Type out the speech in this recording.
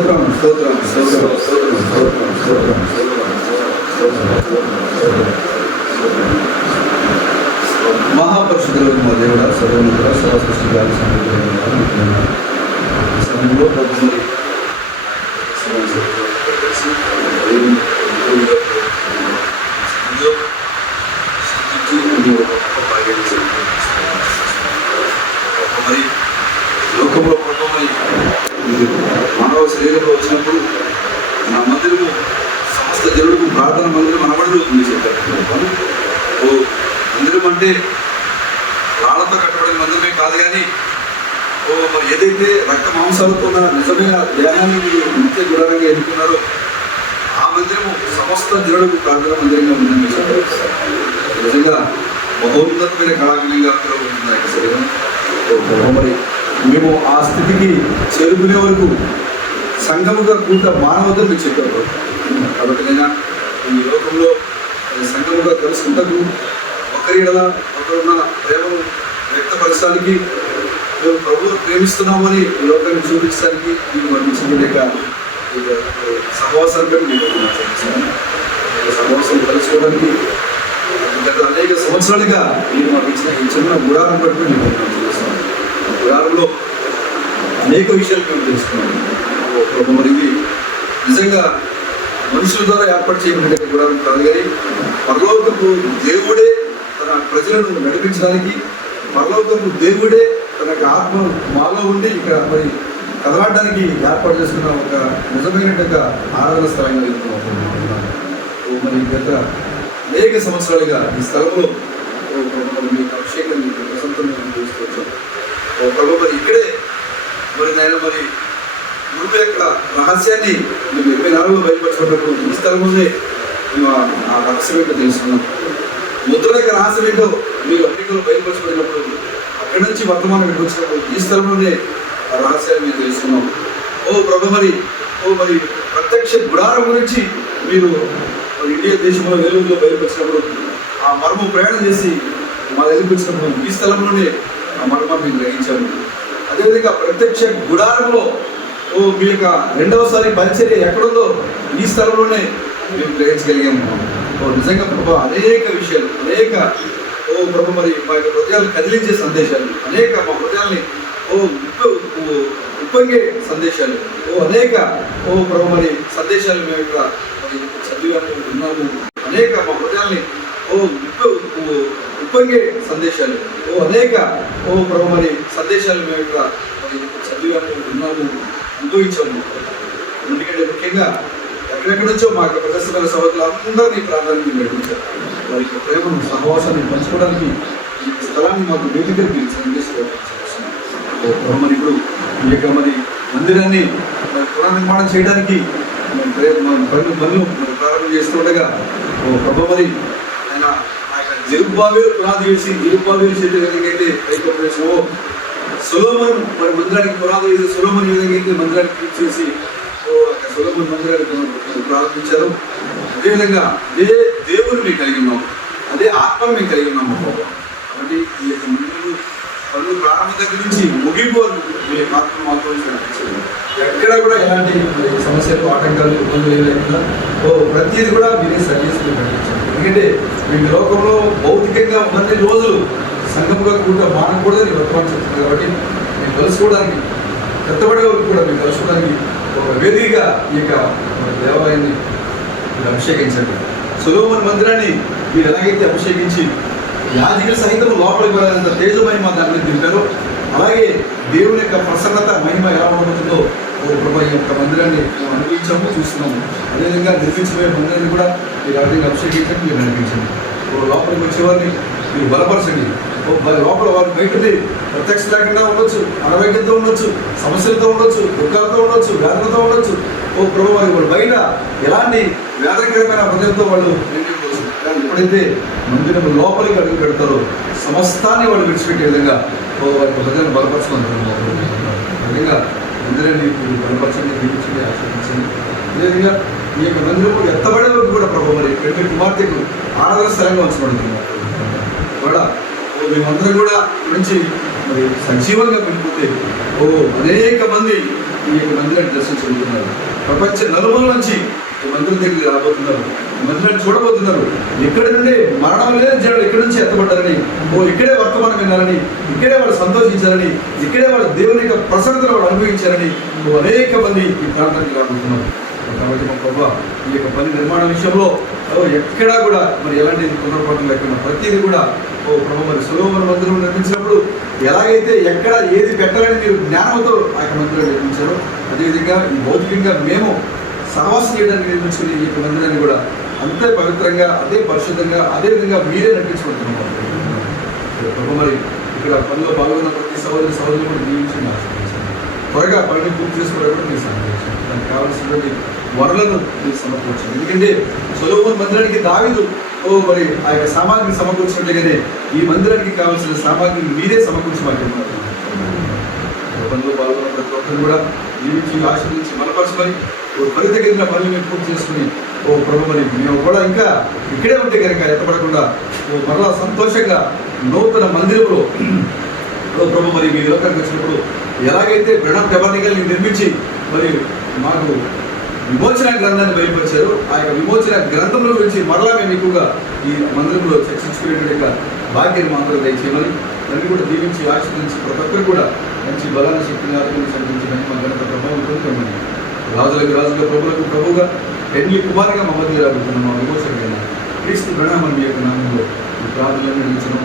స్తోత్రం స్తోత్రం స్తోత్రం స్తోత్రం స్తోత్రం మహాపరిశుద్ధులకు మా దేవుడ సర్వోన్నత సృష్టి గారి సమయంలో మరి లోకంలో ప్రభావం మానవ శరీరంలో వచ్చినప్పుడు నా మందిరము సమస్త జనులకు ప్రార్థన మందిరం అనబడుతూ ఉంది చెప్పారు. ఓ మందిరం అంటే రాళ్లతో కట్టబడిన మందిరమే కాదు, కానీ ఓ మరి ఏదైతే రక్త మాంసాలతో ఉన్న నిజమైన ధ్యానాన్ని నిత్య గుణంగా ఎన్నుకున్నారో ఆ మందిరము సమస్త జనులకు ప్రార్థన మందిరంగా ఉందని చెప్పారు. నిజంగా మహోన్నతమైన కళాకరంగా ఉంటుంది యొక్క శరీరం. మరి మేము ఆ స్థితికి చేరుకునే వరకు సంఘముగా కూట మానవద్దని మీకు చెప్పారు. కాబట్టి నేను ఈ లోకంలో సంఘముగా కలుసుకుంటూ ఒకరి ఎడల ఒకరున్న ప్రేమను వ్యక్తపరచడానికి మేము ప్రభువును ప్రేమిస్తున్నామని ఈ లోకాన్ని చూపించడానికి మీకు వర్ణించలేక సహవాసాన్ని బట్టి మీకు సహవాసం కలుసుకోవడానికి గత అనేక సంవత్సరాలుగా నేను మాకు ఇచ్చిన ఈ చిన్న గుడారం బట్టి మీకు చేస్తాను. గుడారంలో అనేక విషయాలు మేము తెలుసుకున్నాము. మరి ఇది నిజంగా మనుషుల ద్వారా ఏర్పాటు చేయబడిన గుడారం కాదు, కానీ పరలోకపు దేవుడే తన ప్రజలను నడిపించడానికి, పరలోకపు దేవుడే తన ఆత్మ మాలో ఉండి ఇక్కడ మరి కదలాడడానికి ఏర్పాటు చేసుకున్న ఒక నిజమైన ఆరాధన స్థలంగా వెళ్తున్నాం. మరి గత అనేక సంవత్సరాలుగా ఈ స్థలంలో మీకు అభిషేకం మీకు ప్రసంతం చూసుకోవచ్చు. ప్రభు మరి ఇక్కడే మరి నేను మరి గురువు యొక్క రహస్యాన్ని మేము 24లో బయలుపరచినప్పుడు ఈ స్థలంలోనే మేము ఆ రహస్యం ఏంటో తెలుసుకున్నాం. ముద్ర యొక్క రహస్యం ఏంటో మీరు అన్నింటిలో బయలుపరచబడినప్పుడు అక్కడి నుంచి వర్తమానం మీకు వచ్చినప్పుడు ఈ స్థలంలోనే ఆ రహస్యాన్ని మేము తెలుసుకున్నాం. ప్రభు మరి ప్రత్యక్ష గుడారం గురించి మీరు ఇండియా దేశంలో వేలూరులో బయలుపరిచినప్పుడు ఆ మర్మం ప్రయాణం చేసి మా దగ్గరికి వచ్చినప్పుడు ఈ స్థలంలోనే ఆ మర్మాన్ని మేము గ్రహించాము. అదేవిధంగా ప్రత్యక్ష గుడారంలో మీ యొక్క రెండవసారి పరిచర్య ఎక్కడుందో ఈ స్థలంలోనే మేము గ్రహించగలిగాము. నిజంగా ప్రభు అనేక విషయాలు ప్రభు మరి మా యొక్క హృదయాలు కదిలించే సందేశాలు అనేక, మా హృదయాల్ని ఉప్పొంగే సందేశాలు అనేక ప్రభు మరి సందేశాలు మేము ఇక్కడ చదివాము విన్నాము. అనేక మా హృదయాల్ని ఉప్పొంగే సందేశాలు అనేక ప్రభు మరి సందేశాలు మేము ఇక్కడ చదివాము విన్నాము, అనుభవించాము. ఎందుకంటే ముఖ్యంగా ఎక్కడెక్కడి నుంచో మా యొక్క ప్రదర్శన సభ్యులు అందరినీ ప్రాధాన్యత నడిపించారు. వారి యొక్క ప్రేమను సహవాసాన్ని పంచుకోవడానికి ఈ స్థలాన్ని మాకు వేదికకి మరి ఇప్పుడు ఈ యొక్క మరి మందిరాన్ని పునర్నిర్మాణం చేయడానికి పనులు ప్రారంభం చేస్తుండగా ప్రభు మరి ఆయన జెరుబ్బాబెలు పునాది వేసి జెరుబ్బాబెలు చేతి విధంగా అయితే పైకి సొలొమోను మరి మందిరానికి పునాది వేసి సొలొమోను ఈ విధంగా అయితే మందిరానికి చేసి సొలొమోను మందిరాన్ని ప్రారంభించారు. అదేవిధంగా అదే దేవుని మేము కలిగి ఉన్నాము, అదే ఆత్మను మేము కలిగి ఉన్నాము. కాబట్టి ఈ యొక్క మందిరం పనులు ప్రారంభం దగ్గర నుంచి ముగింపు మీ ఆత్మ మాత్రం ఎక్కడ కూడా ఎలాంటి సమస్యలు ఆటంకాలు ఇబ్బందులు లేకుండా ప్రతిదీ కూడా మీరే సర్వీసులు కనిపించారు. ఎందుకంటే మీ లోకంలో భౌతికంగా ఉన్నన్ని రోజులు సంఘముగా కూడా మానకూడదని వర్తమానం చెప్తున్నారు. కాబట్టి మేము కలుసుకోవడానికి కట్టబడే వరకు కూడా మేము కలుసుకోవడానికి ఒక వేదికగా ఈ యొక్క దేవాలయాన్ని అభిషేకించండి. సొలొమోను మందిరాన్ని మీరు ఎలాగైతే అభిషేకించి యాజకుల సహితం లోపలికి వెళ్ళాలంత తేజమహిమ దాన్ని దింపారు, అలాగే దేవుని యొక్క ప్రసన్నత మహిమ ఎలా ఉండబోతుందో ప్రభు ఈ యొక్క మందిరాన్ని మేము అనుభవించాము, చూస్తున్నాము. అదేవిధంగా నిర్మించబోయే మందిరాన్ని కూడా మీరు అర్థంగా అభిషేకించండి, మీరు నడిపించండి. లోపలికి వచ్చేవారిని మీరు బలపరచండి. లోపల వారు బయటది ప్రత్యక్ష లేకుండా ఉండొచ్చు, అనారోగ్యంతో ఉండొచ్చు, సమస్యలతో ఉండొచ్చు, దుఃఖాలతో ఉండొచ్చు, వేదనతో ఉండొచ్చు. ప్రభు వాళ్ళు బయట ఎలాంటి వేదనకరమైన హృదయంతో వాళ్ళు ఎప్పుడైతే మందిరం లోపలికి అడుగు పెడతారో సమస్తాన్ని వాళ్ళు విడిచిపెట్టే విధంగా వారి హృదయాన్ని బలపరచమంటున్నారు. విధంగా మందిరాన్ని బలపరచండి, దీవించండి, ఆశ్రయించండి. అదేవిధంగా ఈ యొక్క మందిరం ఎత్తబడే వరకు కూడా ప్రభు మరి పెళ్లి కుమార్తెకు ఆరాధన స్థలంగా ఉంచబడుతున్నారు కూడా. మేమందరం కూడా నుంచి మరి సజీవంగా వెళ్ళిపోతే అనేక మంది ఈ యొక్క మందిరాన్ని దర్శించబోతున్నారు. ప్రపంచ నలుమూల నుంచి ఈ మందిరం దగ్గరికి రాబోతున్నారు. ఈ మందిరాన్ని చూడబోతున్నారు. ఇక్కడి నుండి మరణం లేని జనాలు ఇక్కడి నుంచి ఎత్తబడ్డారని, ఇక్కడే వర్తమానం వినాలని, ఇక్కడే వాళ్ళు సంతోషించాలని, ఇక్కడే వాళ్ళు దేవుని యొక్క ప్రసన్నతను వాళ్ళు అనుభవించాలని అనేక మంది ఈ ప్రాంతానికి రాబోతున్నారు. కాబట్టి మా ప్రభా ఈ యొక్క పని నిర్మాణ విషయంలో ఎక్కడా కూడా మరి ఎలాంటి పునర్పటం లేకుండా ప్రతిదీ కూడా ప్రభు మరి సొలొమోను మందిరం నిర్మించినప్పుడు ఎలాగైతే ఎక్కడ ఏది పెట్టాలని మీరు జ్ఞానంతో ఆ యొక్క మందిరం నిర్మించారో అదేవిధంగా ఈ భౌతికంగా మేము సహవాసం చేయడానికి నిర్మించుకునే ఈ యొక్క మందిరాన్ని కూడా అంతే పవిత్రంగా, అదే పరిశుద్ధంగా, అదేవిధంగా మీరే నడిపించుకుంటున్నాం. ప్రభు మరి ఇక్కడ పనిలో పాల్గొన్న ప్రతి సహోదరులు కూడా జీవించి త్వరగా పనిని పూర్తి చేసుకోవడం కూడా మీరు సహాయించండి. దానికి కావాల్సినటువంటి వనరులను మీరు సమకూర్చండి. ఎందుకంటే సొలొమోను మందిరానికి దావీదు మరి ఆ యొక్క సామాగ్రిని సమకూర్చినట్టుగానే ఈ మందిరానికి కావాల్సిన సామాగ్రిని మీరే సమకూర్చి మాకు పనిలో పాల్గొన్న ప్రతి ఒక్కరు కూడా జీవించి ఆశీర్వదించి బలపరచమని త్వరితగతిన పనులు మేము పూర్తి చేసుకుని ప్రభు మరి మేము కూడా ఇంకా ఇక్కడే ఉంటే కనుక ఎత్తపడకుండా మరలా సంతోషంగా నూతన మందిరంలో ప్రభు మరి మీ లోకానికి వచ్చినప్పుడు ఎలాగైతే బ్రహ్మ టెబర్నకల్ని నిర్మించి మరి మాకు విమోచన గ్రంథాన్ని బయలుపరిచారు, ఆ యొక్క విమోచన గ్రంథంలో గురించి మరలా మేము ఎక్కువగా ఈ మందిరంలో చర్చించుకునేటువంటి యొక్క భాగ్యాన్ని మాత్రం దయచేయమని దాన్ని కూడా దీవించి ఆశీర్వదించి ప్రతి ఒక్కరు కూడా మంచి బలాన్ని శక్తిని ఆరోగ్యాన్ని సంతరించడానికి మా గణత ప్రభావం పొందుతామని రాజులకు రాజుగా ప్రభులకు ప్రభుగా ఎన్ని కుమారుగా మా మధ్య రాబోతున్నాం. మా విమోచన క్రీస్తు ప్రణామం మీ యొక్క నామంలో ఈ ప్రార్థనలు నిర్మించడం.